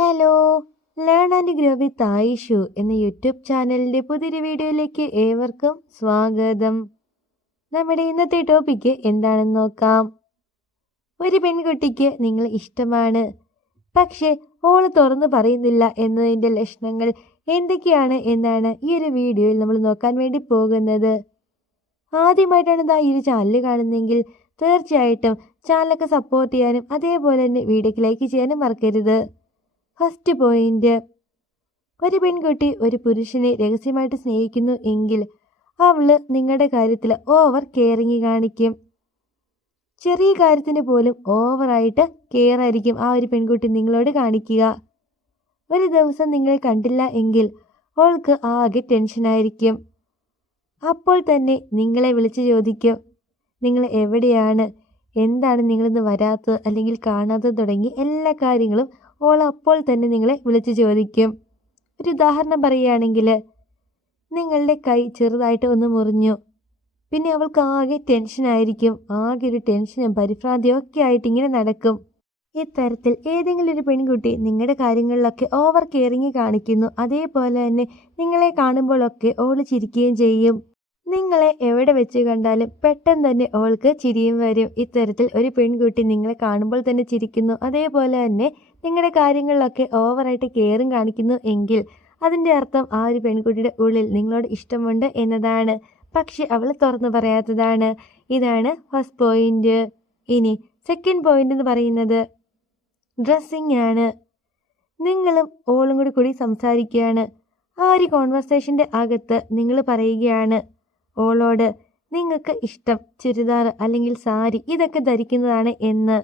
Hello, learn and grow with Ayishu എന്ന YouTube ചാനലിൻ്റെ പുതിയൊരു വീഡിയോയിലേക്ക് ഏവർക്കും സ്വാഗതം. നമ്മുടെ ഇന്നത്തെ ടോപ്പിക്ക് എന്താണെന്ന് നോക്കാം. ഒരു പെൺകുട്ടിക്ക് നിങ്ങൾ ഇഷ്ടമാണ്, പക്ഷേ ഓള് തുറന്നു പറയുന്നില്ല എന്നതിൻ്റെ ലക്ഷണങ്ങൾ എന്തൊക്കെയാണ് എന്നാണ് ഈ ഒരു വീഡിയോയിൽ നമ്മൾ നോക്കാൻ വേണ്ടി പോകുന്നത്. ആദ്യമായിട്ടാണ് ഈ ഒരു ചാനൽ കാണുന്നതെങ്കിൽ തീർച്ചയായിട്ടും ചാനലൊക്കെ സപ്പോർട്ട് ചെയ്യാനും അതേപോലെ തന്നെ വീഡിയോക്ക് ലൈക്ക് ചെയ്യാനും മറക്കരുത്. ഫസ്റ്റ് പോയിന്റ്, ഒരു പെൺകുട്ടി ഒരു പുരുഷനെ രഹസ്യമായിട്ട് സ്നേഹിക്കുന്നു എങ്കിൽ അവള് നിങ്ങളുടെ കാര്യത്തിൽ ഓവർ കെയറിങ് കാണിക്കും. ചെറിയ കാര്യത്തിന് പോലും ഓവറായിട്ട് കെയർ ആയിരിക്കും ആ ഒരു പെൺകുട്ടി നിങ്ങളോട് കാണിക്കുക. ഒരു ദിവസം നിങ്ങളെ കണ്ടില്ല എങ്കിൽ അവൾക്ക് ആകെ ടെൻഷനായിരിക്കും. അപ്പോൾ തന്നെ നിങ്ങളെ വിളിച്ചു ചോദിക്കും, നിങ്ങൾ എവിടെയാണ്, എന്താണ് നിങ്ങളിന്ന് വരാത്തത് അല്ലെങ്കിൽ കാണാത്തത് തുടങ്ങി എല്ലാ കാര്യങ്ങളും ഓൾ അപ്പോൾ തന്നെ നിങ്ങളെ വിളിച്ചു ചോദിക്കും. ഒരു ഉദാഹരണം പറയുകയാണെങ്കിൽ, നിങ്ങളുടെ കൈ ചെറുതായിട്ട് ഒന്ന് മുറിഞ്ഞു, പിന്നെ അവൾക്ക് ആകെ ടെൻഷനായിരിക്കും. ആകെ ഒരു ടെൻഷനും പരിഭ്രാന്തിയും ഒക്കെ ആയിട്ട് ഇങ്ങനെ നടക്കും. ഇത്തരത്തിൽ ഏതെങ്കിലും ഒരു പെൺകുട്ടി നിങ്ങളുടെ കാര്യങ്ങളിലൊക്കെ ഓവർ കെയറിങ് കാണിക്കുന്നു, അതേപോലെ തന്നെ നിങ്ങളെ കാണുമ്പോഴൊക്കെ ഓള് ചിരിക്കുകയും ചെയ്യും. നിങ്ങളെ എവിടെ വെച്ച് കണ്ടാലും പെട്ടെന്ന് തന്നെ ഓൾക്ക് ചിരിയും വരും. ഇത്തരത്തിൽ ഒരു പെൺകുട്ടി നിങ്ങളെ കാണുമ്പോൾ തന്നെ ചിരിക്കുന്നു, അതേപോലെ തന്നെ നിങ്ങളുടെ കാര്യങ്ങളിലൊക്കെ ഓവറായിട്ട് കെയറും കാണിക്കുന്നു എങ്കിൽ അതിൻ്റെ അർത്ഥം ആ ഒരു പെൺകുട്ടിയുടെ ഉള്ളിൽ നിങ്ങളോട് ഇഷ്ടമുണ്ട് എന്നതാണ്. പക്ഷെ അവൾ തുറന്നു പറയാത്തതാണ്. ഇതാണ് ഫസ്റ്റ് പോയിന്റ്. ഇനി സെക്കൻഡ് പോയിന്റ് എന്ന് പറയുന്നത് ഡ്രസ്സിങ് ആണ്. നിങ്ങളും ഓളും കൂടി സംസാരിക്കുകയാണ്. ആ ഒരു കോൺവെർസേഷൻ്റെ അകത്ത് നിങ്ങൾ പറയുകയാണ് ഓളോട്, നിങ്ങൾക്ക് ഇഷ്ടം ചുരിദാർ അല്ലെങ്കിൽ സാരി ഇതൊക്കെ ധരിക്കുന്നതാണ് എന്ന്.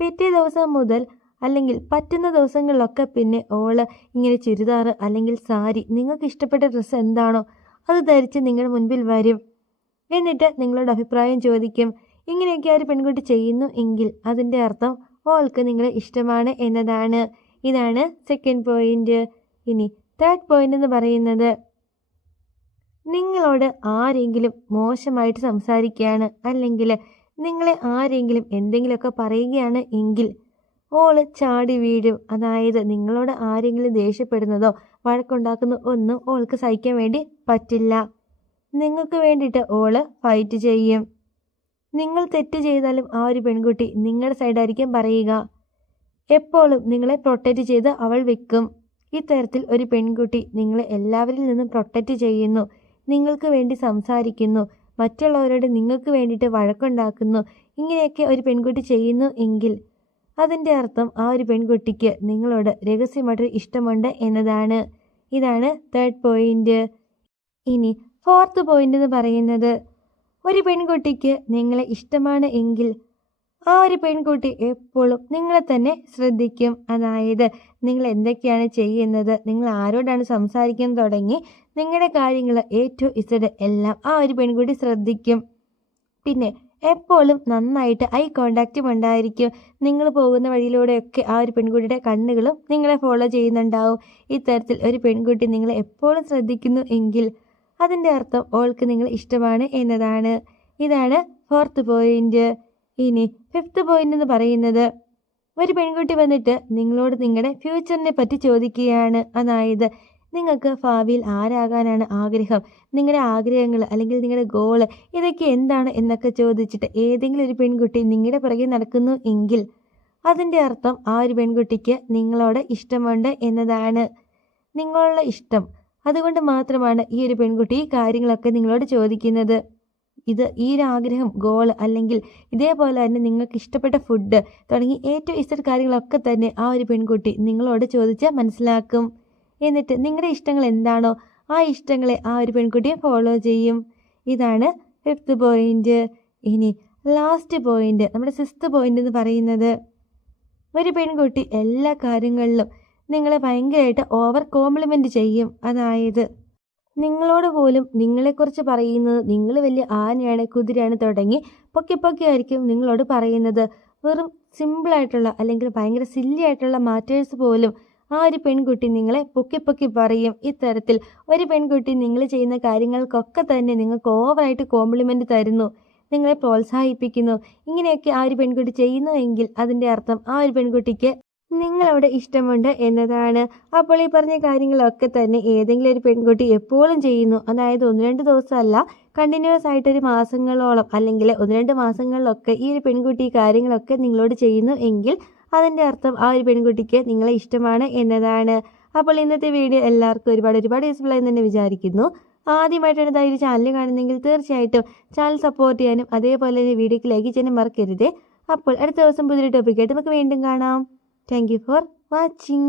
പിറ്റേ ദിവസം മുതൽ അല്ലെങ്കിൽ പറ്റുന്ന ദിവസങ്ങളിലൊക്കെ പിന്നെ ഓള് ഇങ്ങനെ ചുരിദാർ അല്ലെങ്കിൽ സാരി, നിങ്ങൾക്ക് ഇഷ്ടപ്പെട്ട ഡ്രസ്സ് എന്താണോ അത് ധരിച്ച് നിങ്ങളുടെ മുൻപിൽ വരും. എന്നിട്ട് നിങ്ങളുടെ അഭിപ്രായം ചോദിക്കും. ഇങ്ങനെയൊക്കെ ഒരു പെൺകുട്ടി ചെയ്യുന്നു എങ്കിൽ അതിൻ്റെ അർത്ഥം ഓൾക്ക് നിങ്ങളെ ഇഷ്ടമാണ് എന്നതാണ്. ഇതാണ് സെക്കൻഡ് പോയിന്റ്. ഇനി തേർഡ് പോയിന്റ് എന്ന് പറയുന്നത്, നിങ്ങളോട് ആരെങ്കിലും മോശമായിട്ട് സംസാരിക്കുകയാണ് അല്ലെങ്കിൽ നിങ്ങളെ ആരെങ്കിലും എന്തെങ്കിലുമൊക്കെ പറയുകയാണ് എങ്കിൽ ഓള് ചാടി വീഴും. അതായത് നിങ്ങളോട് ആരെങ്കിലും ദേഷ്യപ്പെടുന്നതോ വഴക്കുണ്ടാക്കുന്നതോ ഒന്നും ഓൾക്ക് സഹിക്കാൻ വേണ്ടി പറ്റില്ല. നിങ്ങൾക്ക് വേണ്ടിയിട്ട് ഓള് ഫൈറ്റ് ചെയ്യും. നിങ്ങൾ തെറ്റ് ചെയ്താലും ആ ഒരു പെൺകുട്ടി നിങ്ങളുടെ സൈഡായിരിക്കും പറയുക. എപ്പോഴും നിങ്ങളെ പ്രൊട്ടക്റ്റ് ചെയ്ത് അവൾ വെക്കും. ഇത്തരത്തിൽ ഒരു പെൺകുട്ടി നിങ്ങളെ എല്ലാവരിൽ നിന്നും പ്രൊട്ടക്റ്റ് ചെയ്യുന്നു, നിങ്ങൾക്ക് വേണ്ടി സംസാരിക്കുന്നു, മറ്റുള്ളവരോട് നിങ്ങൾക്ക് വേണ്ടിയിട്ട് വഴക്കുണ്ടാക്കുന്നു. ഇങ്ങനെയൊക്കെ ഒരു പെൺകുട്ടി ചെയ്യുന്നു എങ്കിൽ അതിൻ്റെ അർത്ഥം ആ ഒരു പെൺകുട്ടിക്ക് നിങ്ങളോട് രഹസ്യമായിട്ട് ഇഷ്ടമുണ്ട് എന്നതാണ്. ഇതാണ് തേർഡ് പോയിന്റ്. ഇനി ഫോർത്ത് പോയിന്റ് എന്ന് പറയുന്നത്, ഒരു പെൺകുട്ടിക്ക് നിങ്ങളെ ഇഷ്ടമാണ് എങ്കിൽ ആ ഒരു പെൺകുട്ടി എപ്പോഴും നിങ്ങളെ തന്നെ ശ്രദ്ധിക്കും. അതായത് നിങ്ങൾ എന്തൊക്കെയാണ് ചെയ്യുന്നത്, നിങ്ങൾ ആരോടാണ് സംസാരിക്കുന്നത് തുടങ്ങി നിങ്ങളുടെ കാര്യങ്ങൾ A to Z എല്ലാം ആ ഒരു പെൺകുട്ടി ശ്രദ്ധിക്കും. പിന്നെ എപ്പോഴും നന്നായിട്ട് ഐ കോണ്ടാക്റ്റും ഉണ്ടായിരിക്കും. നിങ്ങൾ പോകുന്ന വഴിയിലൂടെയൊക്കെ ആ ഒരു പെൺകുട്ടിയുടെ കണ്ണുകളും നിങ്ങളെ ഫോളോ ചെയ്യുന്നുണ്ടാവും. ഇത്തരത്തിൽ ഒരു പെൺകുട്ടി നിങ്ങളെ എപ്പോഴും ശ്രദ്ധിക്കുന്നു എങ്കിൽ അതിൻ്റെ അർത്ഥം ഓൾക്ക് നിങ്ങൾ ഇഷ്ടമാണ് എന്നതാണ്. ഇതാണ് ഫോർത്ത് പോയിന്റ്. ഇനി ഫിഫ്ത്ത് പോയിന്റ് എന്ന് പറയുന്നത്, ഒരു പെൺകുട്ടി വന്നിട്ട് നിങ്ങളോട് നിങ്ങളുടെ ഫ്യൂച്ചറിനെ പറ്റി ചോദിക്കുകയാണ്. അതായത് നിങ്ങൾക്ക് ഭാവിയിൽ ആരാകാനാണ് ആഗ്രഹം, നിങ്ങളുടെ ആഗ്രഹങ്ങൾ അല്ലെങ്കിൽ നിങ്ങളുടെ ഗോള് ഇതൊക്കെ എന്താണ് എന്നൊക്കെ ചോദിച്ചിട്ട് ഏതെങ്കിലും ഒരു പെൺകുട്ടി നിങ്ങളുടെ പുറകെ നടക്കുന്നു എങ്കിൽ അതിൻ്റെ അർത്ഥം ആ ഒരു പെൺകുട്ടിക്ക് നിങ്ങളോട് ഇഷ്ടമുണ്ട് എന്നതാണ്. നിങ്ങളുടെ ഇഷ്ടം അതുകൊണ്ട് മാത്രമാണ് ഈ ഒരു പെൺകുട്ടി കാര്യങ്ങളൊക്കെ നിങ്ങളോട് ചോദിക്കുന്നത്. ഈ ഒരു ആഗ്രഹം, ഗോള് അല്ലെങ്കിൽ ഇതേപോലെ തന്നെ നിങ്ങൾക്ക് ഇഷ്ടപ്പെട്ട ഫുഡ് തുടങ്ങി A to Z കാര്യങ്ങളൊക്കെ തന്നെ ആ ഒരു പെൺകുട്ടി നിങ്ങളോട് ചോദിച്ച് മനസ്സിലാക്കും. എന്നിട്ട് നിങ്ങളുടെ ഇഷ്ടങ്ങൾ എന്താണോ ആ ഇഷ്ടങ്ങളെ ആ ഒരു പെൺകുട്ടിയെ ഫോളോ ചെയ്യും. ഇതാണ് ഫിഫ്ത്ത് പോയിന്റ്. ഇനി ലാസ്റ്റ് പോയിന്റ്, നമ്മുടെ സിക്സ്ത് പോയിന്റ് എന്ന് പറയുന്നത്, ഒരു പെൺകുട്ടി എല്ലാ കാര്യങ്ങളിലും നിങ്ങളെ ഭയങ്കരമായിട്ട് ഓവർ കോംപ്ലിമെൻറ്റ് ചെയ്യും. അതായത് നിങ്ങളോട് പോലും നിങ്ങളെക്കുറിച്ച് പറയുന്നത് നിങ്ങൾ വലിയ ആനയാണ് കുതിരയാണ് തുടങ്ങി പൊക്കി ആയിരിക്കും നിങ്ങളോട് പറയുന്നത്. വെറും സിമ്പിളായിട്ടുള്ള അല്ലെങ്കിൽ ഭയങ്കര സില്ലി ആയിട്ടുള്ള മാറ്റേഴ്സ് പോലും ആ ഒരു പെൺകുട്ടി നിങ്ങളെ പൊക്കി പറയും. ഇത്തരത്തിൽ ഒരു പെൺകുട്ടി നിങ്ങൾ ചെയ്യുന്ന കാര്യങ്ങൾക്കൊക്കെ തന്നെ നിങ്ങൾക്ക് ഓവറായിട്ട് കോംപ്ലിമെൻറ്റ് തരുന്നു, നിങ്ങളെ പ്രോത്സാഹിപ്പിക്കുന്നു. ഇങ്ങനെയൊക്കെ ആ ഒരു പെൺകുട്ടി ചെയ്യുന്നു എങ്കിൽ അതിൻ്റെ അർത്ഥം ആ ഒരു പെൺകുട്ടിക്ക് നിങ്ങളവിടെ ഇഷ്ടമുണ്ട് എന്നതാണ്. അപ്പോൾ ഈ പറഞ്ഞ കാര്യങ്ങളൊക്കെ തന്നെ ഏതെങ്കിലും ഒരു പെൺകുട്ടി എപ്പോഴും ചെയ്യുന്നു. അതായത് 1-2 ദിവസമല്ല, കണ്ടിന്യൂസ് ആയിട്ടൊരു മാസങ്ങളോളം അല്ലെങ്കിൽ 1-2 മാസങ്ങളിലൊക്കെ ഈ ഒരു പെൺകുട്ടി ഈ കാര്യങ്ങളൊക്കെ നിങ്ങളോട് ചെയ്യുന്നു എങ്കിൽ അതിൻ്റെ അർത്ഥം ആ ഒരു പെൺകുട്ടിക്ക് നിങ്ങളെ ഇഷ്ടമാണ് എന്നതാണ്. അപ്പോൾ ഇന്നത്തെ വീഡിയോ എല്ലാവർക്കും ഒരുപാട് യൂസ്ഫുൾ ആയി തന്നെ വിചാരിക്കുന്നു. ആദ്യമായിട്ടാണ് ഇതായി ചാനൽ കാണുന്നതെങ്കിൽ തീർച്ചയായിട്ടും ചാനൽ സപ്പോർട്ട് ചെയ്യാനും അതേപോലെ തന്നെ വീഡിയോക്ക് ലൈക്ക് ചെയ്യാനും മറക്കരുത്. അപ്പോൾ അടുത്ത ദിവസം പുതിയൊരു ടോപ്പിക്കായിട്ട് നമുക്ക് വീണ്ടും കാണാം. Thank you for watching.